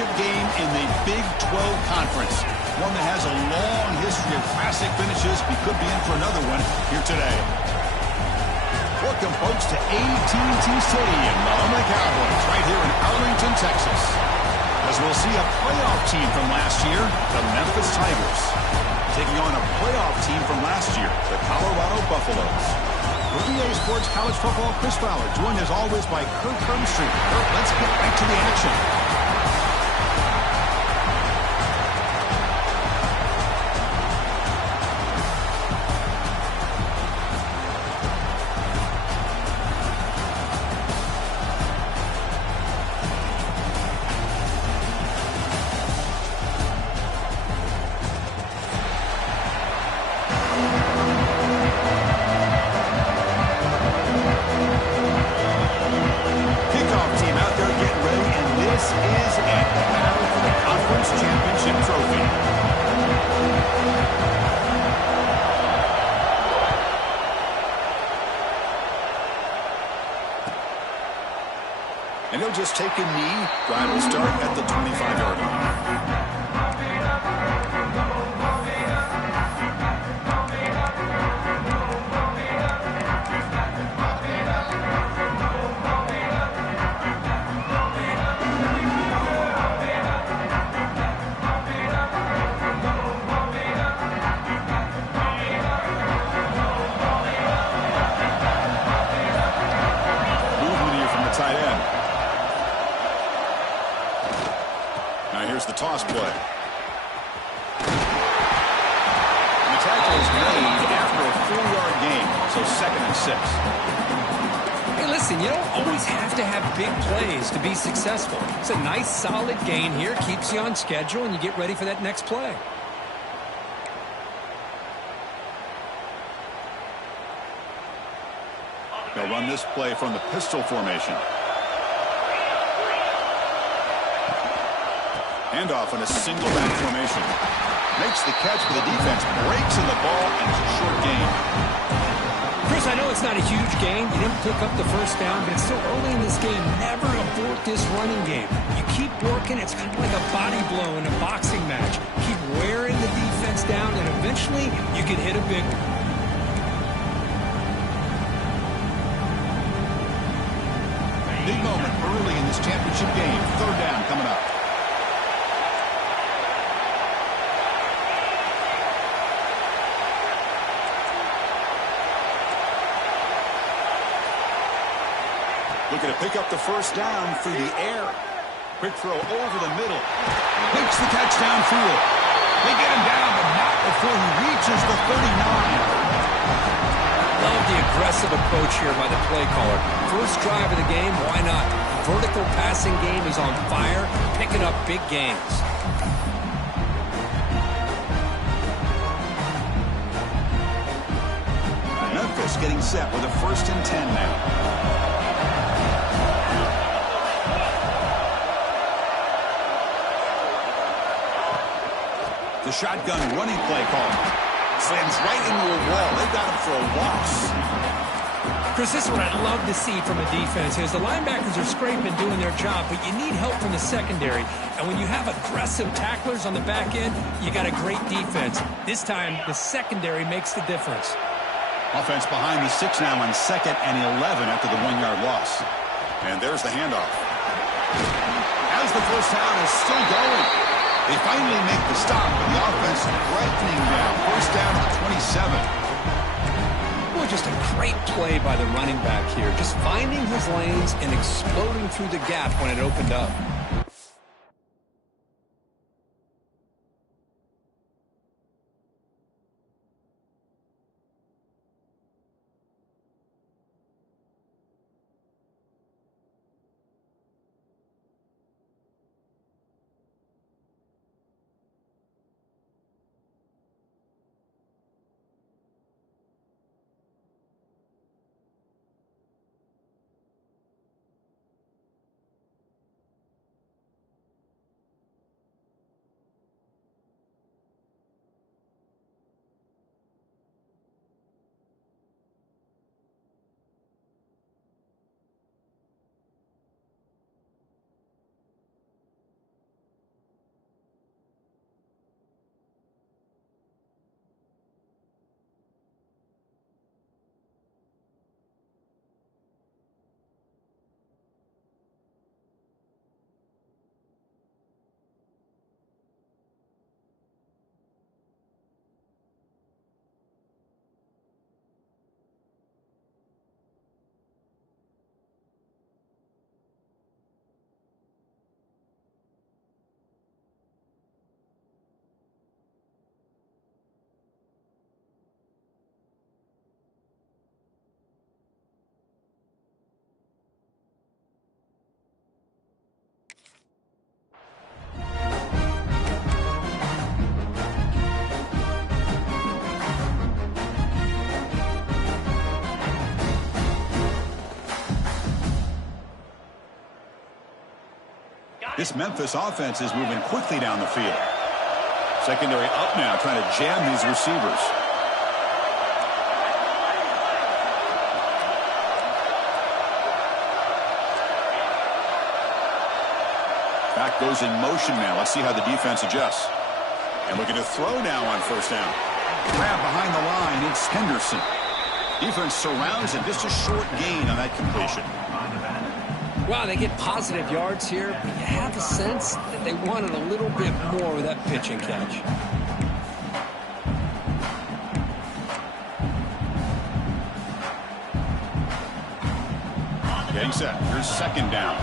championship game in the Big 12 Conference. One that has a long history of classic finishes. We could be in for another one here today. Welcome, folks, to AT&T Stadium, the home of the Cowboys, right here in Arlington, Texas. As we'll see a playoff team from last year, the Memphis Tigers, taking on a playoff team from last year, the Colorado Buffaloes. For BTA Sports College Football, Chris Fowler, joined as always by Kirk Hermstreet. Kirk, let's get right to the action. And he'll just take a knee. Drive will start at the 25-yard line. The toss play. And the tackle is made after a 4-yard gain, so 2nd and 6. Hey, listen, you don't always have to have big plays to be successful. It's a nice, solid gain here, keeps you on schedule, and you get ready for that next play. They'll run this play from the pistol formation. Handoff in a single back formation. Makes the catch, but the defense breaks in the ball, and it's a short gain. Chris, I know it's not a huge gain. You didn't pick up the first down, but it's still early in this game. Never abort this running game. You keep working. It's kind of like a body blow in a boxing match. Keep wearing the defense down, and eventually you can hit a big one. Big moment early in this championship game. 3rd down coming up. Looking to pick up the first down through the air. Quick throw over the middle. Makes the catch downfield. They get him down, but not before he reaches the 39. Love the aggressive approach here by the play caller. First drive of the game, why not? Vertical passing game is on fire, picking up big gains. Memphis getting set with a 1st and 10 now. The shotgun running play call. Slams right into a wall. They got him for a loss. Chris, this is what I'd love to see from a defense is the linebackers are scraping, doing their job, but you need help from the secondary. And when you have aggressive tacklers on the back end, you got a great defense. This time, the secondary makes the difference. Offense behind the 6 now on 2nd and 11 after the 1-yard loss. And there's the handoff. As the first down is still going. They finally make the stop, but the offense threatening down. 1st down to the 27. Boy, just a great play by the running back here. Just finding his lanes and exploding through the gap when it opened up. This Memphis offense is moving quickly down the field. Secondary up now, trying to jam these receivers. Back goes in motion now. Let's see how the defense adjusts. And looking to throw now on first down. Grab behind the line. It's Henderson. Defense surrounds him. Just a short gain on that completion. Wow, they get positive yards here, but you have a sense that they wanted a little bit more with that pitch and catch. Getting set. Here's second down.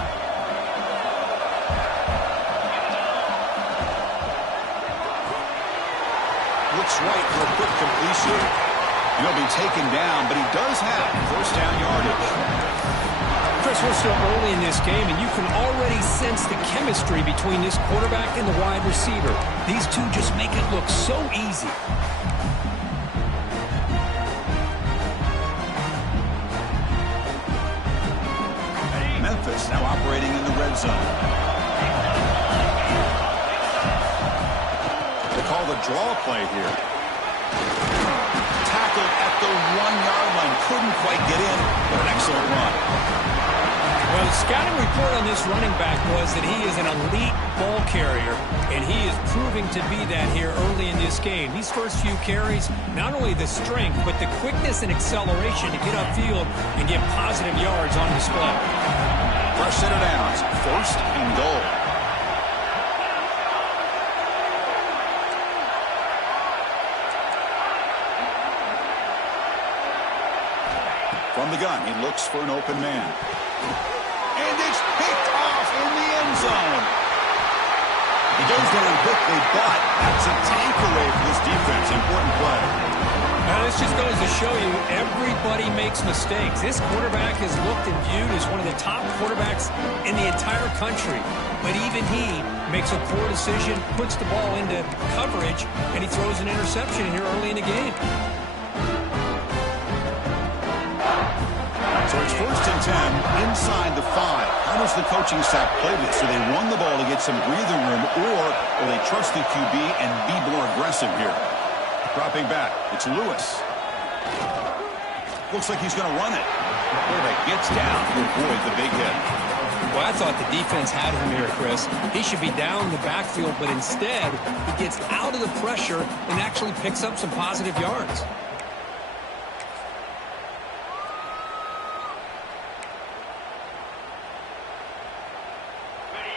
Looks right for a quick completion. He'll be taken down, but he does have first down yardage. Chris, we're still early in this game, and you can already sense the chemistry between this quarterback and the wide receiver. These two just make it look so easy. Memphis now operating in the red zone. They call the draw play here. Tackled at the 1-yard line. Couldn't quite get in, but an excellent run. Well, the scouting report on this running back was that he is an elite ball carrier, and he is proving to be that here early in this game. These first few carries, not only the strength, but the quickness and acceleration to get upfield and get positive yards on display. Fresh set of downs, first and goal. From the gun, he looks for an open man. And it's picked off in the end zone. He goes there quickly, but that's a takeaway for this defense. Important play. Now, this just goes to show you everybody makes mistakes. This quarterback is looked and viewed as one of the top quarterbacks in the entire country. But even he makes a poor decision, puts the ball into coverage, and he throws an interception here early in the game. So it's first and 10 inside the 5. How does the coaching staff play this? Do they run the ball to get some breathing room, or will they trust the QB and be more aggressive here? Dropping back, it's Lewis. Looks like he's going to run it. Quarterback gets down to avoid the big hit. Well, I thought the defense had him here, Chris. He should be down the backfield, but instead he gets out of the pressure and actually picks up some positive yards.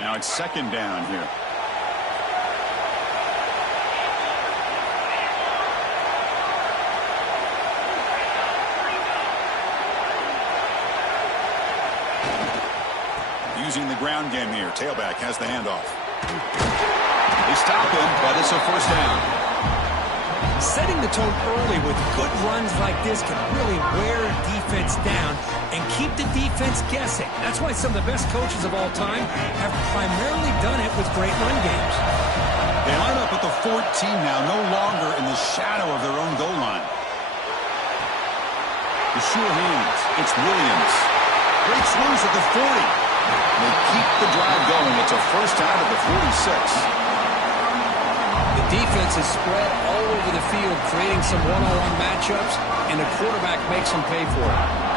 Now it's second down here. Using the ground game here. Tailback has the handoff. They stop him, but it's a first down. Setting the tone early with good runs like this can really wear defense down and keep the defense guessing. That's why some of the best coaches of all time have primarily done it with great run games. They line up at the 14 now, no longer in the shadow of their own goal line. The sure hands. It's Williams. Breaks loose at the 40. They keep the drive going. It's a first down at the 46. The defense is spread all over the field, creating some one-on-one matchups, and the quarterback makes them pay for it.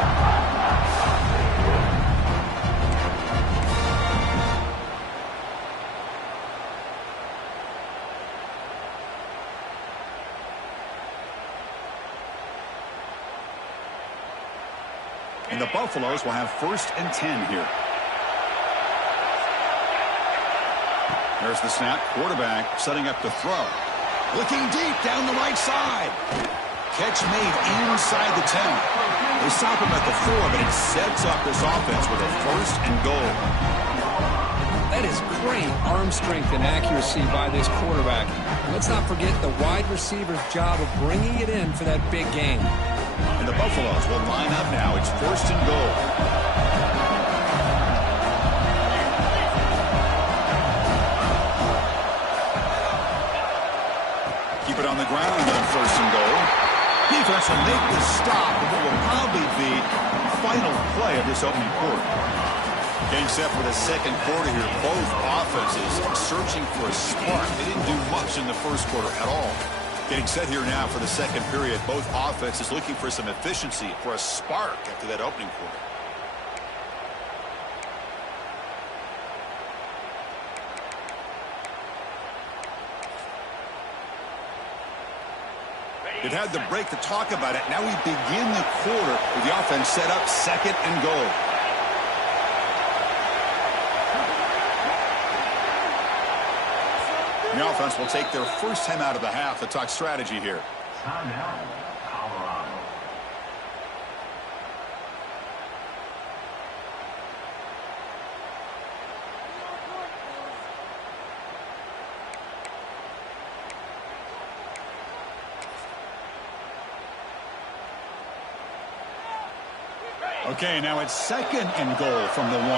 And the Buffaloes will have first and 10 here. There's the snap. Quarterback setting up to throw. Looking deep down the right side. Catch made inside the 10. They stop him at the 4, but it sets up this offense with a first and goal. That is great arm strength and accuracy by this quarterback. Let's not forget the wide receiver's job of bringing it in for that big game. And the Buffaloes will line up now. It's first and goal. Keep it on the ground on first and goal. Defense will make the stop, and it will probably be the final play of this opening quarter. Getting set for the second quarter here. Both offenses searching for a spark. They didn't do much in the first quarter at all. Getting set here now for the second period. Both offenses looking for some efficiency, for a spark after that opening quarter. They've had the break to talk about it. Now we begin the quarter with the offense set up, second and goal. The offense will take their first time out of the half to talk strategy here. Timeout, Colorado. Okay, now it's second and goal from the 1.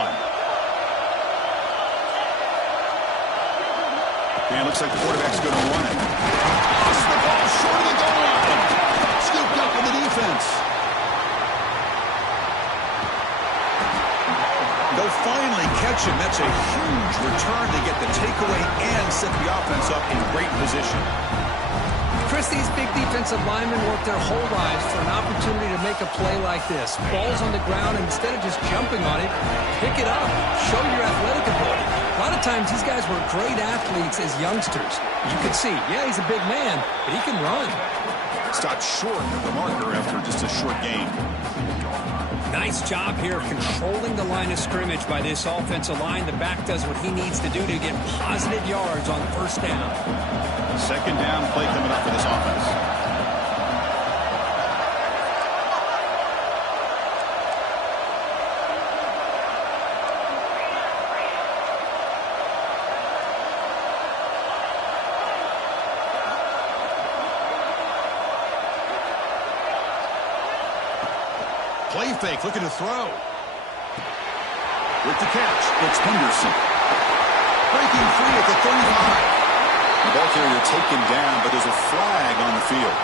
And it looks like the quarterback's going to run it. Lost the ball short of the goal line. Scooped up with the defense. They'll finally catch him. That's a huge return to get the takeaway and set the offense up in great position. Chris, these big defensive linemen work their whole lives for an opportunity to make a play like this. Ball's on the ground, and instead of just jumping on it, pick it up. Show your athletic ability. A lot of times, these guys were great athletes as youngsters. You can see, yeah, he's a big man, but he can run. Stopped short of the marker after just a short game. Nice job here of controlling the line of scrimmage by this offensive line. The back does what he needs to do to get positive yards on first down. Second down play coming up for this offense. Play fake, looking to throw. With the catch, it's Henderson. Breaking free at the 35. The ball carrier taken down, but there's a flag on the field.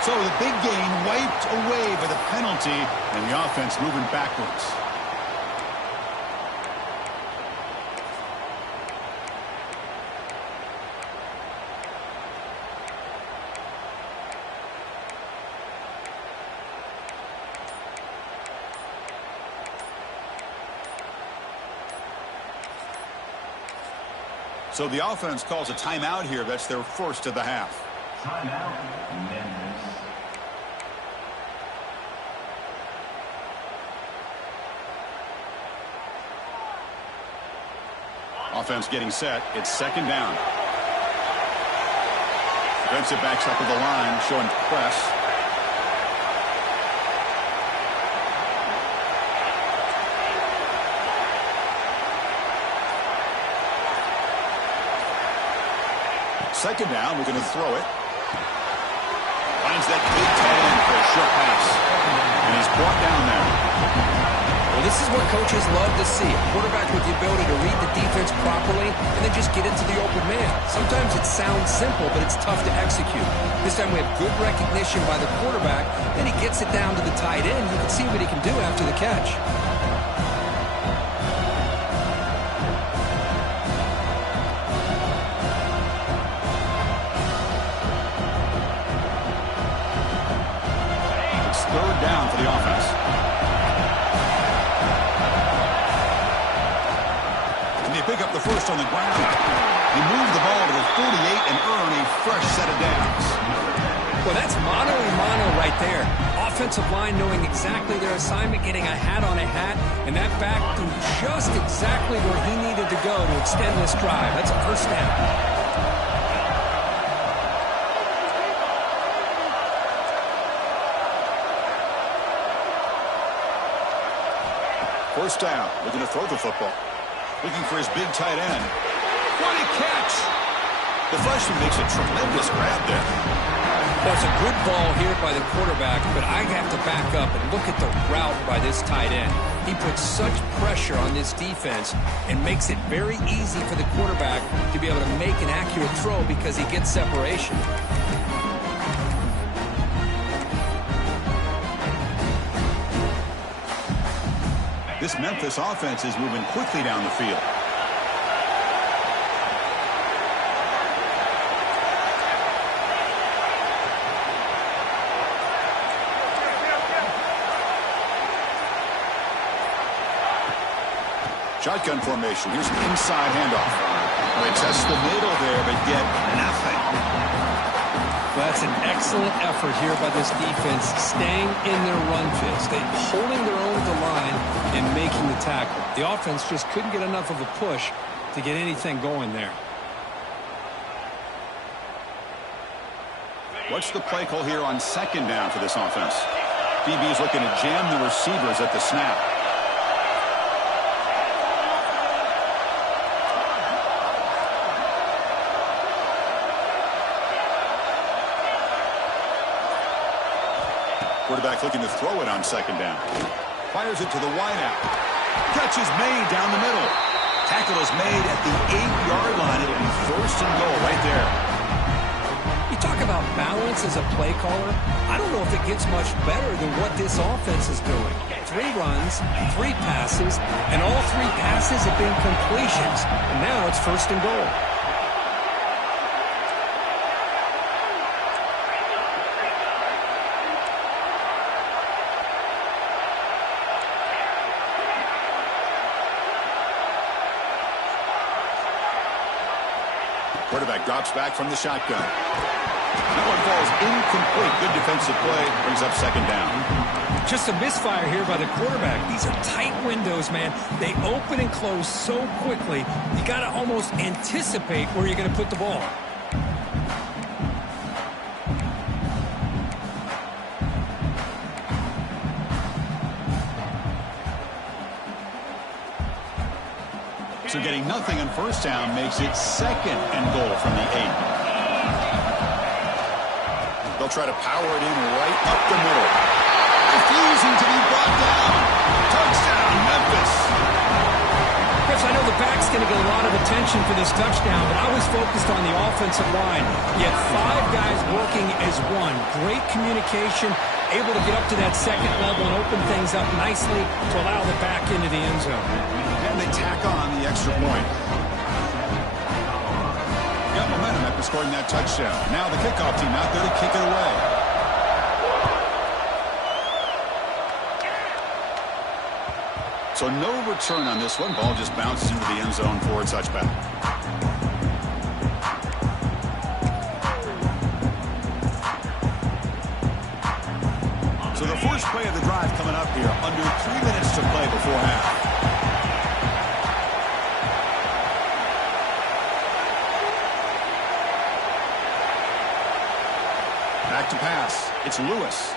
So the big gain wiped away by the penalty, and the offense moving backwards. So the offense calls a timeout here. That's their first of the half. Timeout, Memphis. Offense getting set. It's second down. Defensive backs up with the line, showing press. Second down, we're going to throw it. Finds that big tight end for a short pass. And he's brought down there. Well, this is what coaches love to see. A quarterback with the ability to read the defense properly and then just get into the open man. Sometimes it sounds simple, but it's tough to execute. This time we have good recognition by the quarterback. Then he gets it down to the tight end. You can see what he can do after the catch. Third down for the offense. And they pick up the first on the ground. They move the ball to the 48 and earn a fresh set of downs. Well, that's mano a mano right there. Offensive line knowing exactly their assignment, getting a hat on a hat, and that back threw just exactly where he needed to go to extend this drive. That's a first down. First down, looking to throw the football. Looking for his big tight end. What a catch! The freshman makes a tremendous grab there. Well, it's a good ball here by the quarterback, but I have to back up and look at the route by this tight end. He puts such pressure on this defense and makes it very easy for the quarterback to be able to make an accurate throw because he gets separation. This Memphis offense is moving quickly down the field. Shotgun formation. Here's an inside handoff. They test the middle there, but get nothing. Well, that's an excellent effort here by this defense, staying in their run phase. They holding their own at the line and making the tackle. The offense just couldn't get enough of a push to get anything going there. What's the play call here on second down for this offense? DB is looking to jam the receivers at the snap. Quarterback looking to throw it on second down. Fires it to the wideout. Catch is made down the middle. Tackle is made at the 8-yard line. It'll be first and goal right there. You talk about balance as a play caller. I don't know if it gets much better than what this offense is doing. 3 runs, 3 passes, and all 3 passes have been completions. And now it's first and goal. Quarterback drops back from the shotgun. That one falls incomplete. Good defensive play. Brings up second down. Just a misfire here by the quarterback. These are tight windows, man. They open and close so quickly. You got to almost anticipate where you're going to put the ball. So getting nothing on first down makes it second and goal from the 8. They'll try to power it in right up the middle. Refusing to be brought down. Touchdown, Memphis. Chris, I know the back's going to get a lot of attention for this touchdown, but I was focused on the offensive line. Yet 5 guys working as one. Great communication, able to get up to that second level and open things up nicely to allow the back into the end zone. And they tack on the extra point. Got momentum after scoring that touchdown. Now the kickoff team out there to kick it away. So no return on this one. Ball just bounces into the end zone for a touchback. So the first play of the drive coming up here. Under 3 minutes to play before half. Back to pass. It's Lewis.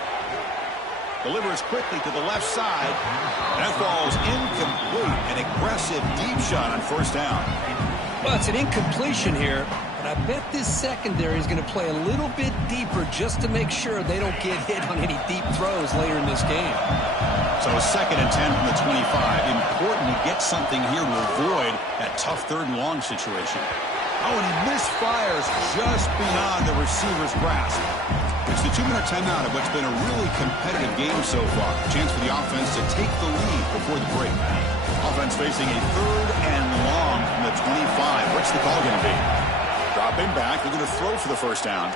Delivers quickly to the left side. That falls incomplete. An aggressive deep shot on first down. Well, it's an incompletion here, but I bet this secondary is going to play a little bit deeper just to make sure they don't get hit on any deep throws later in this game. So second and 10 from the 25. Important to get something here to avoid that tough third and long situation. Oh, and he misfires just beyond the receiver's grasp. It's the 2-minute timeout of what's been a really competitive game so far. Chance for the offense to take the lead before the break. Offense facing a third and long from the 25. What's the call going to be? Dropping back. They're going to throw for the first down.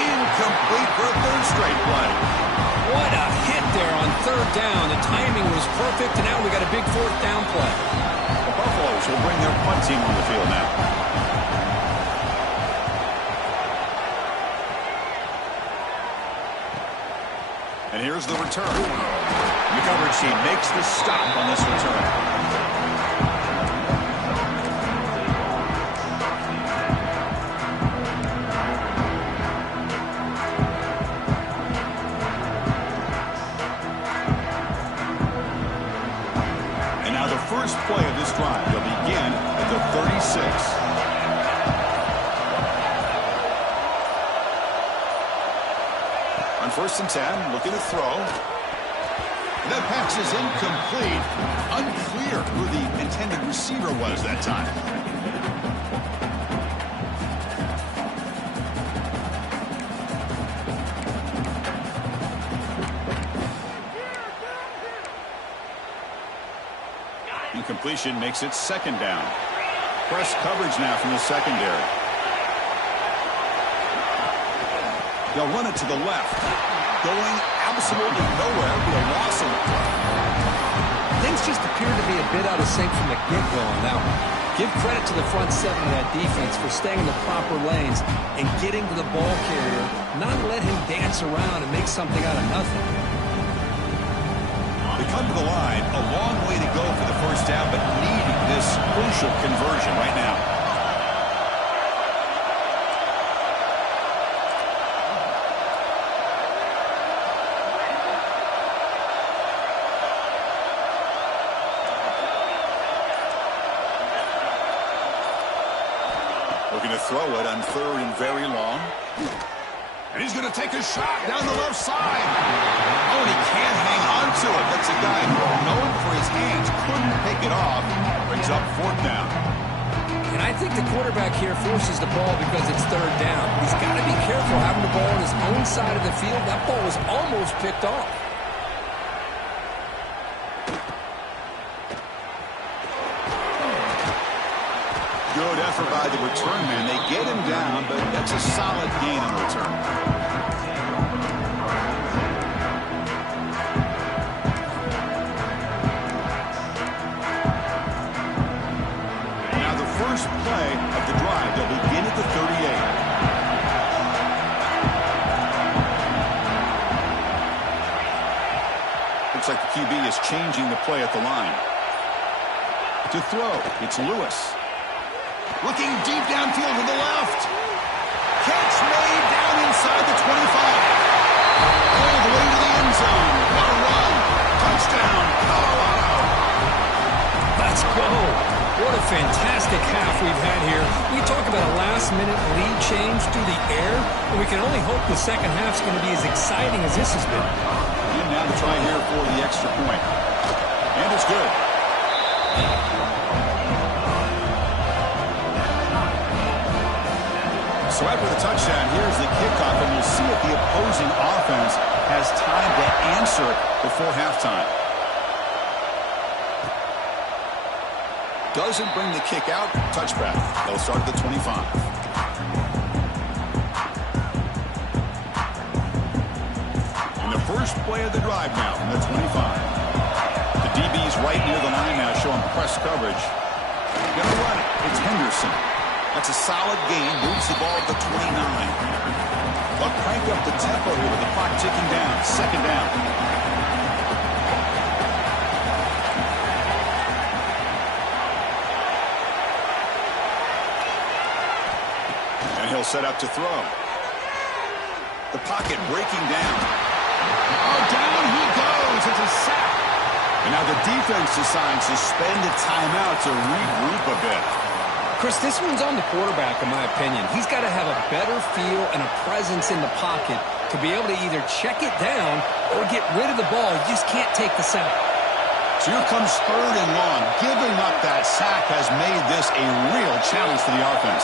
Incomplete for a third straight play. What a hit there on third down. The timing was perfect, and now we got a big fourth down play. The Buffaloes will bring their punt team on the field now. And here's the return. The coverage team makes the stop on this return. And now the first play of this drive will begin at the 36. On first and 10, looking to throw. That pass is incomplete. Unclear who the intended receiver was that time. Incompletion makes it second down. Press coverage now from the secondary. They'll run it to the left. Going absolutely nowhere with a loss of play. Things just appear to be a bit out of sync from the get-go on that one. Give credit to the front seven of that defense for staying in the proper lanes and getting to the ball carrier, not let him dance around and make something out of nothing. They come to the line, a long way to go for the first down, but needing this crucial conversion right now. Looking to throw it on third and very long. And he's going to take a shot down the left side. Oh, and he can't hang on to it. That's a guy known for his hands. Couldn't pick it off. Brings up fourth down. And I think the quarterback here forces the ball because it's third down. He's got to be careful having the ball on his own side of the field. That ball was almost picked off. Good effort by the return man. They get him down, but that's a solid gain on the return. Now the first play of the drive. They'll begin at the 38. Looks like the QB is changing the play at the line. To throw, it's Lewis. Looking deep downfield to the left. Catch made down inside the 25. All the way to the end zone. What a run. Touchdown, Colorado. Let's go. What a fantastic half we've had here. We talk about a last-minute lead change through the air, and we can only hope the second half's going to be as exciting as this has been. And now to try here for the extra point. And it's good. So after the touchdown, here's the kickoff, and we'll see if the opposing offense has time to answer before halftime. Doesn't bring the kick out. Touchback. They'll start at the 25. And the first play of the drive now from the 25. The DB's right near the line now showing press coverage. Gonna run it. It's Henderson. That's a solid gain. Moves the ball to the 29. They'll crank up the tempo here with the clock ticking down. Second down. And he'll set up to throw. The pocket breaking down. Oh, down he goes. It's a sack. And now the defense decides to spend a timeout to regroup a bit. Chris, this one's on the quarterback, in my opinion. He's got to have a better feel and a presence in the pocket to be able to either check it down or get rid of the ball. You just can't take the sack. So here comes third and long. Giving up that sack has made this a real challenge for the offense.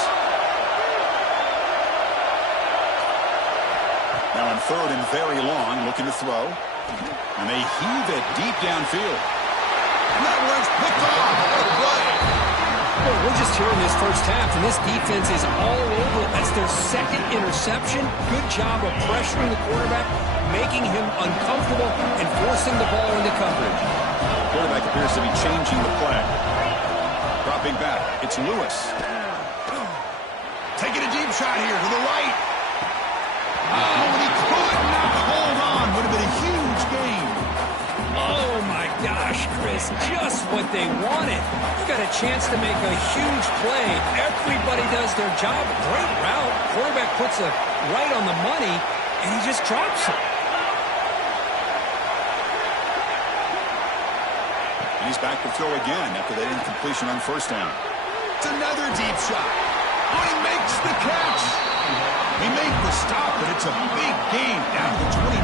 Now on third and very long, looking to throw. And they heave it deep downfield. And that one's picked off. What a play. Well, we're just here in this first half, and this defense is all over. That's their second interception. Good job of pressuring the quarterback, making him uncomfortable, and forcing the ball into coverage. The quarterback appears to be changing the play. Dropping back. It's Lewis. Taking a deep shot here to the right. Oh, and he could not hold on. Would have been a huge gain. Oh, my gosh, Chris, just what they wanted. You got a chance to make a huge play. Everybody does their job. Great route. Quarterback puts it right on the money, and he just drops it. And he's back to throw again after that incompletion on first down. It's another deep shot. Oh, he makes the catch. He made the stop, but it's a big gain down to 29.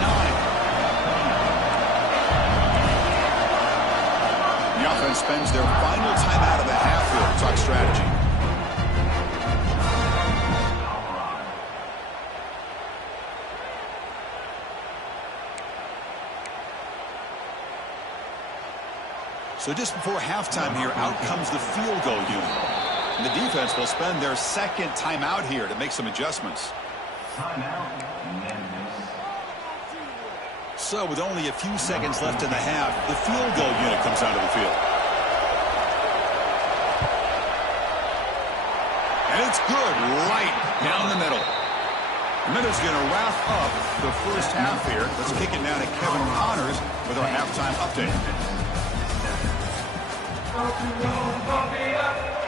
The offense spends their final timeout of the half here to talk strategy. So just before halftime here, out comes the field goal unit. And the defense will spend their second timeout here to make some adjustments. Timeout, Memphis. So with only a few seconds left in the half, the field goal unit comes out of the field. And it's good right down the middle. Minutes going to wrap up the first half here. Let's kick it down to Kevin Connors with our halftime update.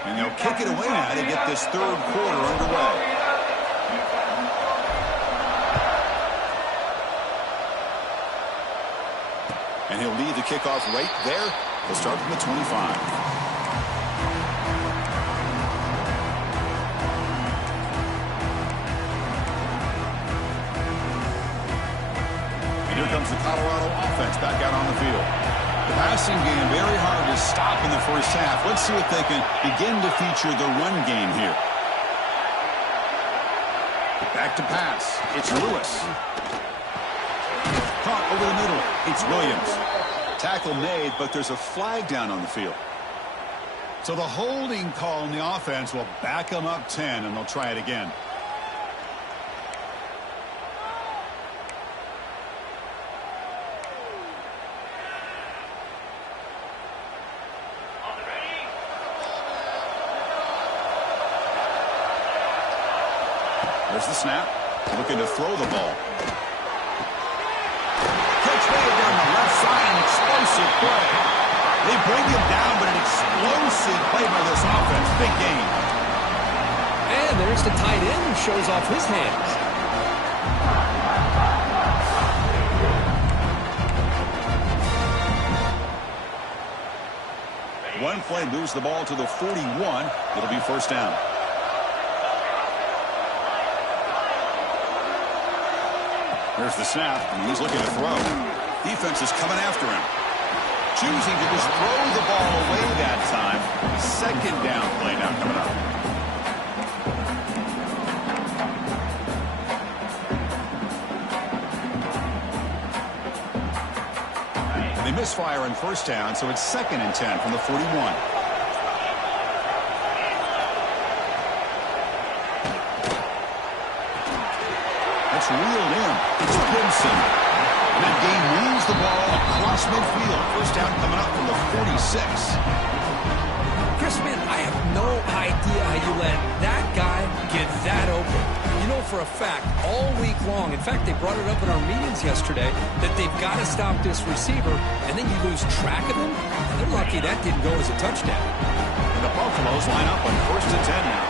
And they'll kick it away now to get this third quarter underway. And he'll lead the kickoff right there. He'll start from the 25. Here comes the Colorado offense back out on the field. The passing game very hard to stop in the first half. Let's see if they can begin to feature the run game here. Back to pass. It's Lewis. Caught over the middle. It's Williams. Tackle made, but there's a flag down on the field. So the holding call on the offense will back them up 10, and they'll try it again. There's the snap. Looking to throw the ball. Catch made down the left side. An explosive play. They bring him down, but an explosive play by this offense. Big game. And there's the tight end who shows off his hands. One play moves the ball to the 41. It'll be first down. There's the snap, and he's looking to throw. Defense is coming after him. Choosing to just throw the ball away that time. Second down play now coming up. They misfire on first down, so it's 2nd and 10 from the 41. That's reeled in. It's Gibson. And that game moves the ball across midfield. First down coming up from the 46. Chris, man, I have no idea how you let that guy get that open. You know for a fact, all week long, in fact, they brought it up in our meetings yesterday, that they've got to stop this receiver, and then you lose track of him. They're lucky that didn't go as a touchdown. And the Buffaloes line up on 1st and 10 now.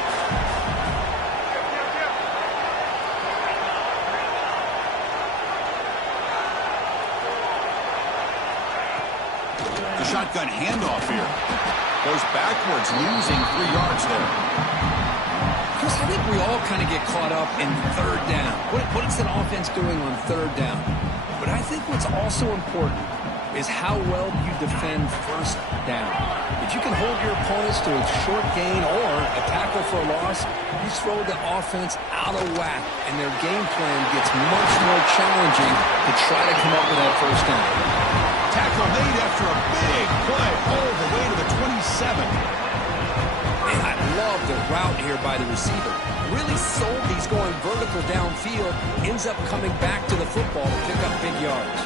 Shotgun handoff here. Goes backwards, losing 3 yards there. Chris, I think we all kind of get caught up in third down. What is an offense doing on third down? But I think what's also important is how well you defend first down. If you can hold your opponents to a short gain or a tackle for a loss, you throw the offense out of whack, and their game plan gets much more challenging to try to come up with that first down. Tackle made after a big play all the way to the 27. Man, I love the route here by the receiver. Really sold these going vertical downfield. Ends up coming back to the football to pick up big yards.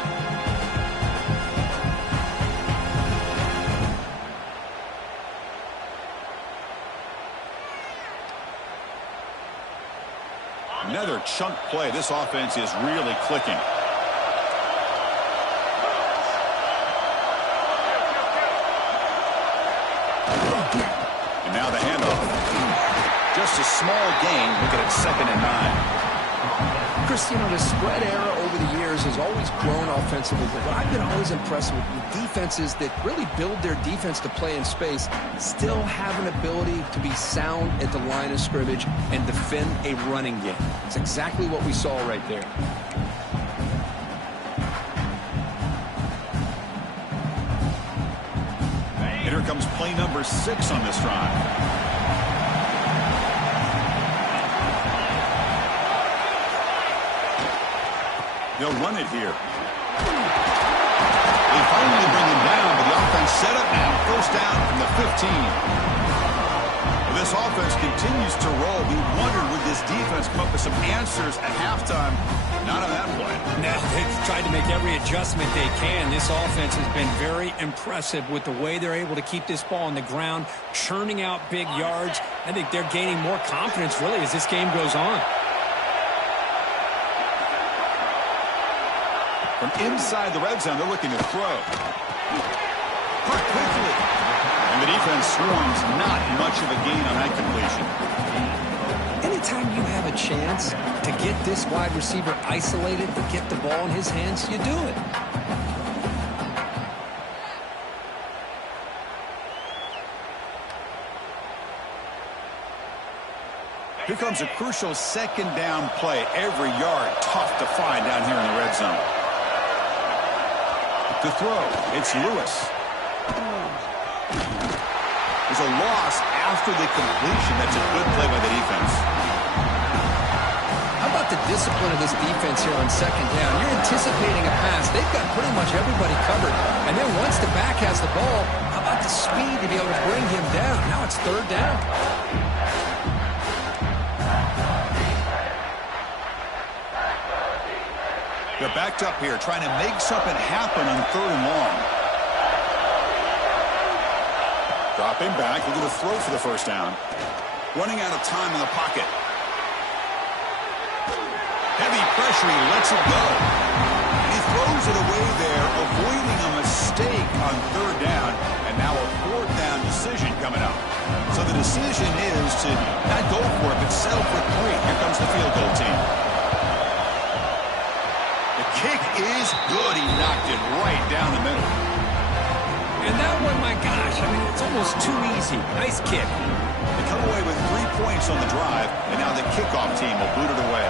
Another chunk play. This offense is really clicking. And now the handoff. Just a small gain. Look at it, 2nd and 9. Chris, you know, the spread era over the years has always grown offensively, but what I've been always impressed with defenses that really build their defense to play in space still have an ability to be sound at the line of scrimmage and defend a running game. It's exactly what we saw right there. And here comes play number 6 on this drive. They'll run it here. They finally bring him down, but the offense defense set up now. First down from the 15. Well, this offense continues to roll. We wondered, would this defense come up with some answers at halftime? Not on that play. No, they've tried to make every adjustment they can. This offense has been very impressive with the way they're able to keep this ball on the ground, churning out big yards. I think they're gaining more confidence, really, as this game goes on. From inside the red zone, they're looking to throw. Caught quickly. And the defense swarms. Not much of a gain on that completion. Anytime you have a chance to get this wide receiver isolated, to get the ball in his hands, you do it. Here comes a crucial second down play. Every yard tough to find down here in the red zone. To throw, it's Lewis. There's a loss after the completion. That's a good play by the defense. How about the discipline of this defense here on second down? You're anticipating a pass. They've got pretty much everybody covered. And then once the back has the ball, how about the speed to be able to bring him down? Now it's third down. They're backed up here, trying to make something happen on third and long. Dropping back, looking to throw for the first down. Running out of time in the pocket. Heavy pressure, he lets it go. And he throws it away there, avoiding a mistake on third down. And now a fourth down decision coming up. So the decision is to not go for it, but settle for 3. Here comes the field goal team. Kick is good. He knocked it right down the middle. And that one, my gosh, I mean, it's almost too easy. Nice kick. They come away with 3 points on the drive, and now the kickoff team will boot it away.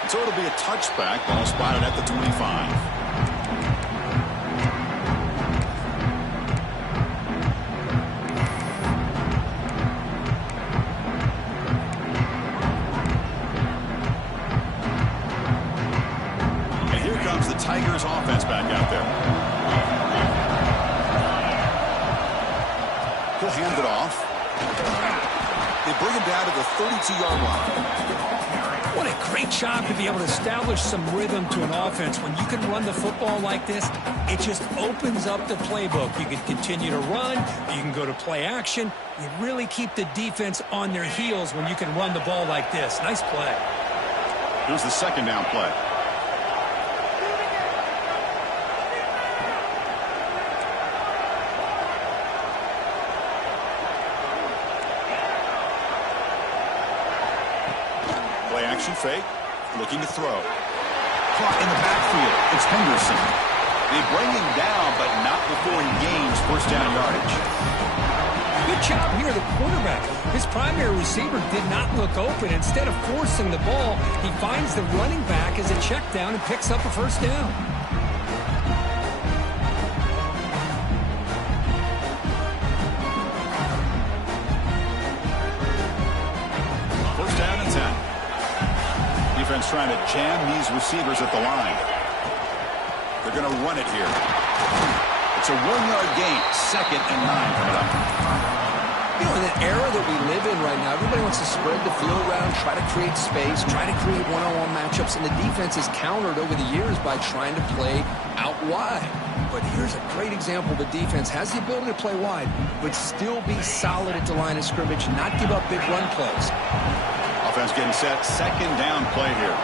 And so it'll be a touchback. Ball spotted at the 25. Tigers offense back out there. He'll hand it off. They bring him down to the 32-yard line. What a great job to be able to establish some rhythm to an offense. When you can run the football like this, it just opens up the playbook. You can continue to run. You can go to play action. You really keep the defense on their heels when you can run the ball like this. Nice play. Here's the second down play. Action fake, looking to throw. Caught in the backfield. It's Henderson. They bring him down, but not before he gains first down yardage. Good job here, the quarterback. His primary receiver did not look open. Instead of forcing the ball, he finds the running back as a check down and picks up a first down. First down and 10. Defense trying to jam these receivers at the line. They're going to run it here. It's a 1-yard gain. Second and 9 coming up. You know, in the era that we live in right now, everybody wants to spread the field around, try to create space, try to create one-on-one matchups, and the defense is countered over the years by trying to play out wide. But here's a great example. The defense has the ability to play wide, but still be solid at the line of scrimmage, not give up big run plays. Offense getting set. Second down play here.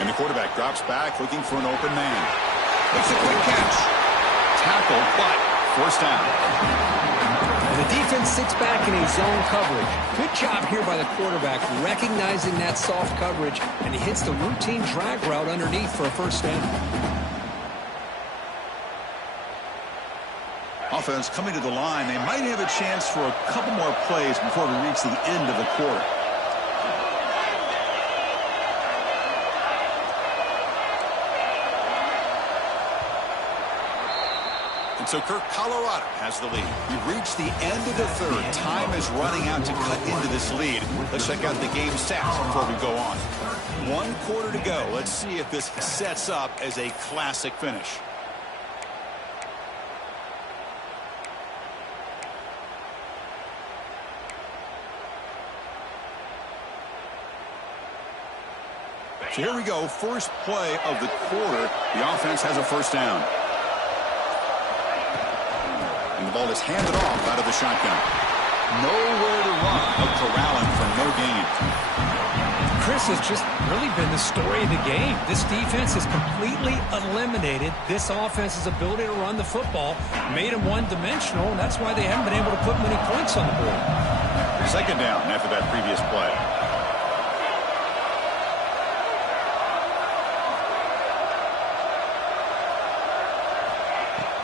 And the quarterback drops back, looking for an open man. Makes a quick catch. Tackle, but first down. The defense sits back in a zone coverage. Good job here by the quarterback, recognizing that soft coverage, and he hits the routine drag route underneath for a first down. Offense coming to the line. They might have a chance for a couple more plays before we reach the end of the quarter. And so, Kirk, Colorado has the lead. We've reached the end of the third. Time is running out to cut into this lead. Let's check out the game stats before we go on. 1 quarter to go. Let's see if this sets up as a classic finish. So here we go. First play of the quarter. The offense has a first down. And the ball is handed off out of the shotgun. Nowhere to run. Out corralling for no gain. Chris has just really been the story of the game. This defense has completely eliminated this offense's ability to run the football, made them one-dimensional, and that's why they haven't been able to put many points on the board. Second down after that previous play.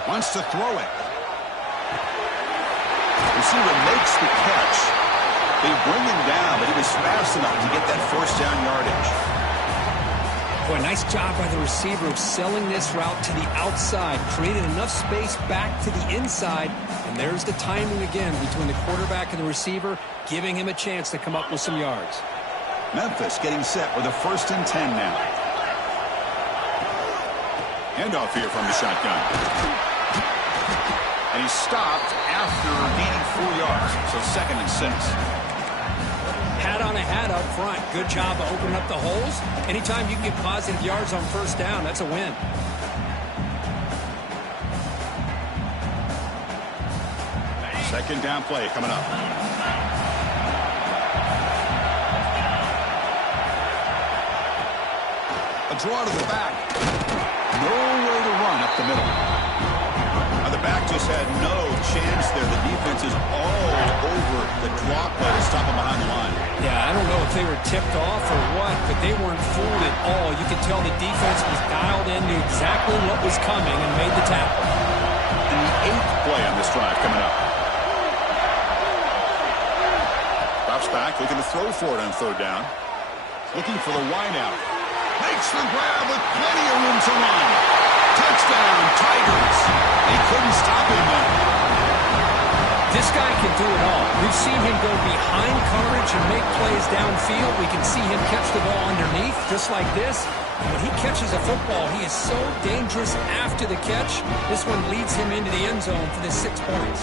Wants to throw it. Receiver makes the catch. They bring him down, but he was fast enough to get that first down yardage. Boy, nice job by the receiver of selling this route to the outside. Created enough space back to the inside. And there's the timing again between the quarterback and the receiver, giving him a chance to come up with some yards. Memphis getting set with a 1st and 10 now. Handoff here from the shotgun. And he stopped after gaining 4 yards. So 2nd and 6. Hat on a hat up front. Good job of opening up the holes. Anytime you can get positive yards on first down, that's a win. Second down play coming up. A draw to the back. Nowhere to run up the middle. Now the back just had no chance there. The defense is all over the draw play to stop him behind the line. Yeah, I don't know if they were tipped off or what, but they weren't fooled at all. You could tell the defense was dialed in, knew exactly what was coming, and made the tackle. And the 8th play on this drive coming up. Drops back, looking to throw for it on 3rd down. Looking for the wideout. Makes the grab with plenty of room to run. Touchdown, Tigers. They couldn't stop him then. This guy can do it all. We've seen him go behind coverage and make plays downfield. We can see him catch the ball underneath, just like this. When he catches a football, he is so dangerous after the catch. This one leads him into the end zone for the 6 points.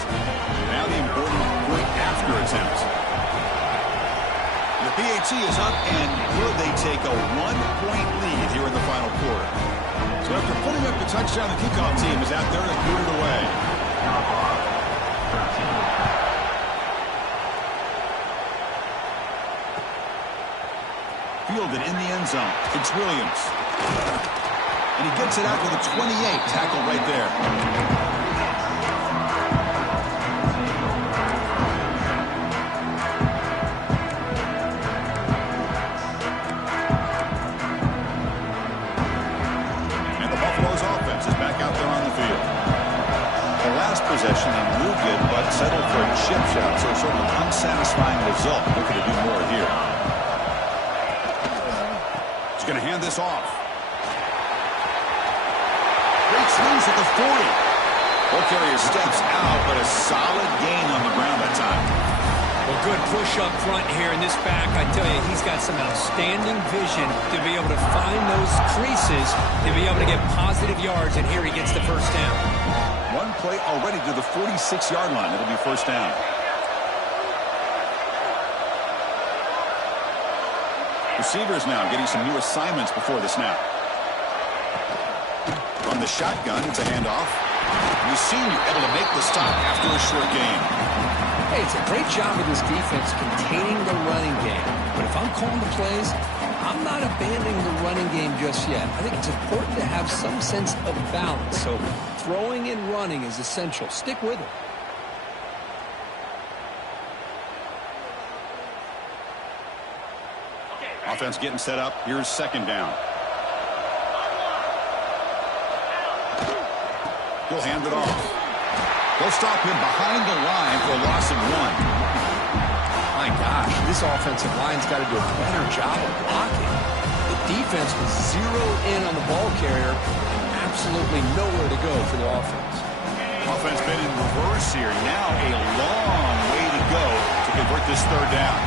Now the important point after attempt. The BAT is up, and will they take a 1-point lead here in the final quarter? So after putting up the touchdown, the kickoff team is out there to boot it away. Fielded in the end zone. It's Williams. And he gets it out to the 28. Tackle right there. Possession and moved it, but settled for a chip shot. So sort of an unsatisfying result. Looking to do more here. He's going to hand this off. Breaks loose at the 40. Ball carrier steps out, but a solid gain on the ground that time. Well, good push up front here in this back. I tell you, he's got some outstanding vision to be able to find those creases, to be able to get positive yards, and here he gets the first down. One play already to the 46-yard line. It'll be first down. Receivers now getting some new assignments before the snap. From the shotgun, it's a handoff. We've seen you able to make the stop after a short gain. Hey, it's a great job of this defense containing the running game. But if I'm calling the plays, I'm not abandoning the running game just yet. I think it's important to have some sense of balance. So throwing and running is essential. Stick with it. Offense getting set up. Here's second down. He'll hand it off. They'll stop him behind the line for a loss of 1. My gosh, this offensive line's got to do a better job of blocking. The defense was zeroed in on the ball carrier and absolutely nowhere to go for the offense. Offense been in reverse here. Now a long way to go to convert this third down.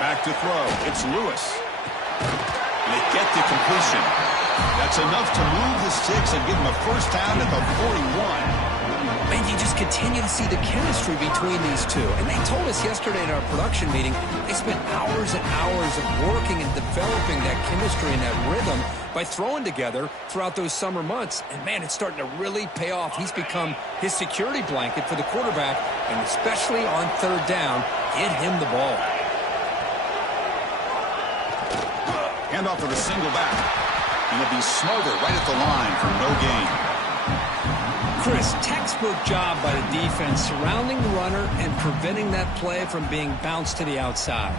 Back to throw. It's Lewis. And they get the completion. That's enough to move the sticks and give them a first down at the 41. Man, you just continue to see the chemistry between these two. And they told us yesterday at our production meeting, they spent hours and hours of working and developing that chemistry and that rhythm by throwing together throughout those summer months. And, man, it's starting to really pay off. He's become his security blanket for the quarterback, and especially on third down, get him the ball. Handoff to the single back. And it'll be Smother right at the line for no gain. Chris, textbook job by the defense surrounding the runner and preventing that play from being bounced to the outside.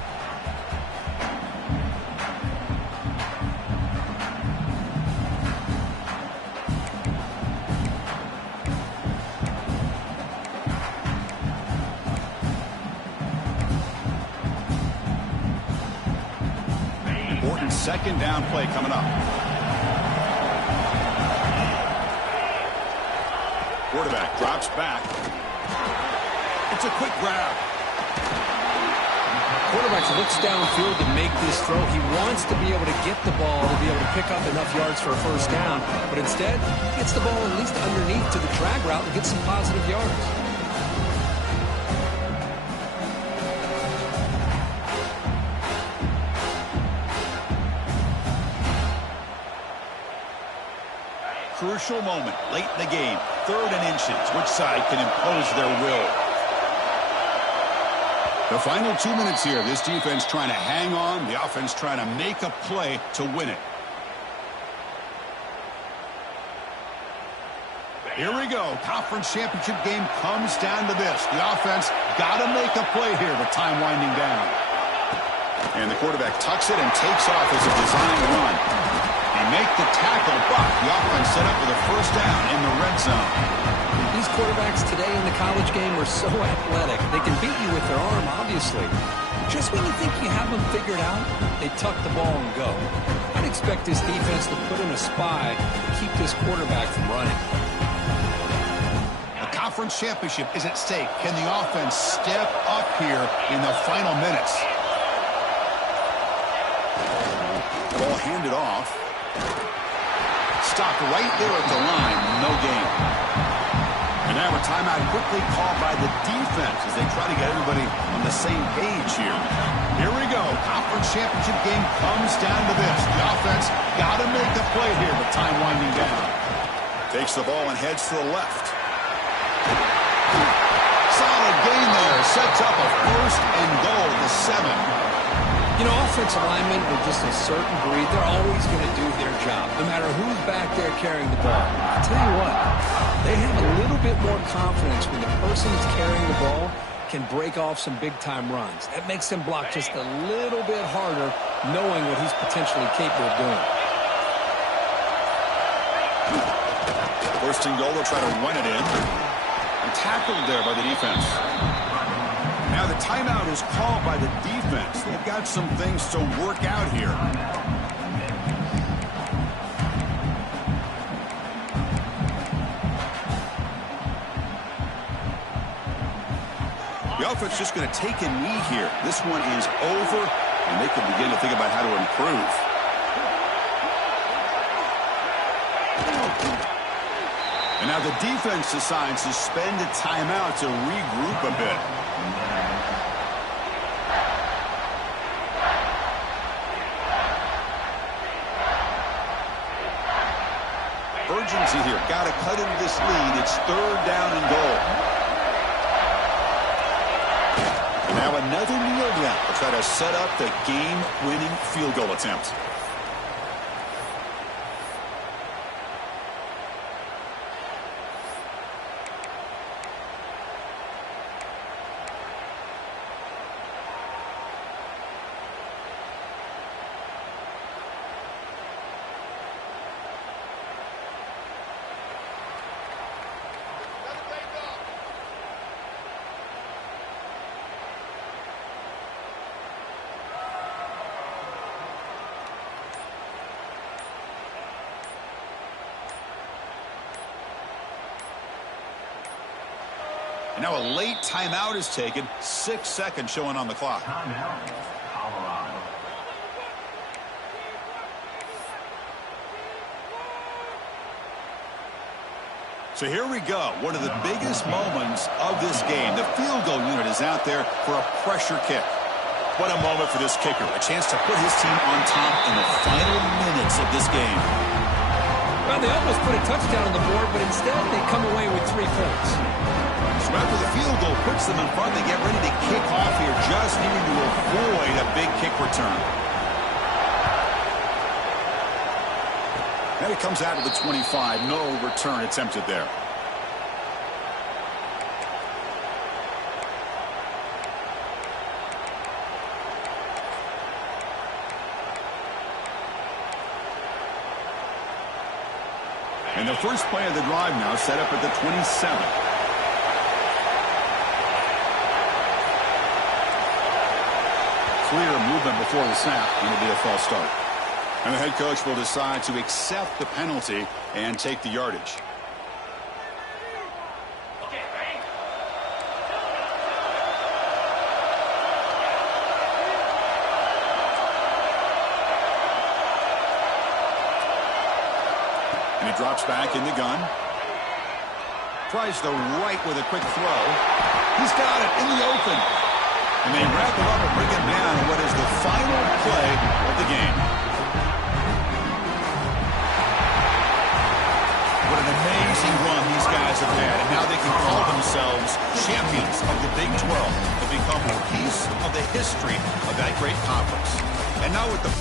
Important second down play coming up. Quarterback drops back. It's a quick grab. Quarterback looks downfield to make this throw. He wants to be able to get the ball to be able to pick up enough yards for a first down, but instead, he gets the ball at least underneath to the drag route and gets some positive yards. Crucial moment late in the game. 3rd and inches. Which side can impose their will? The final 2 minutes here. This defense trying to hang on. The offense trying to make a play to win it. Here we go. Conference championship game comes down to this. The offense got to make a play here with time winding down. And the quarterback tucks it and takes off as a designed run. They make the tackle, but the offense set up with a first down in the red zone. These quarterbacks today in the college game are so athletic. They can beat you with their arm, obviously. Just when you think you have them figured out, they tuck the ball and go. I'd expect this defense to put in a spy to keep this quarterback from running. The conference championship is at stake. Can the offense step up here in the final minutes? Ball handed off. Stopped right there at the line. No gain. And now a timeout quickly called by the defense as they try to get everybody on the same page here. Here we go. Conference championship game comes down to this. The offense got to make a play here with time winding down. Takes the ball and heads to the left. Solid gain there. Sets up a 1st and goal at the 7. You know, offensive linemen are just a certain breed. They're always going to do their job, no matter who's back there carrying the ball. I'll tell you what, they have a little bit more confidence when the person who's carrying the ball can break off some big-time runs. That makes them block just a little bit harder, knowing what he's potentially capable of doing. 1st and goal, they'll try to run it in. And tackled there by the defense. Now the timeout is called by the defense. They've got some things to work out here. The offense just going to take a knee here. This one is over, and they can begin to think about how to improve. And now the defense decides to spend a timeout to regroup a bit. Urgency here. Got to cut into this lead. It's 3rd down and goal. And now another kneel down to try to set up the game-winning field goal attempt. And now a late timeout is taken. 6 seconds showing on the clock. Timeout, Colorado. So here we go. One of the biggest moments of this game. The field goal unit is out there for a pressure kick. What a moment for this kicker. A chance to put his team on top in the final minutes of this game. Well, they almost put a touchdown on the board, but instead they come away with 3 points. So after the field goal puts them in front, they get ready to kick off here, just needing to avoid a big kick return. And it comes out of the 25. No return attempted there. And the first play of the drive now set up at the 27. Clear movement before the snap, and it'll be a false start. And the head coach will decide to accept the penalty and take the yardage. And he drops back in the gun. Tries the right with a quick throw. He's got it in the open. And they wrap it up and bring him down in what is the final play of the game. What an amazing run these guys have had. And now they can call themselves champions of the Big 12 to become a piece of the history of that great conference. And now with the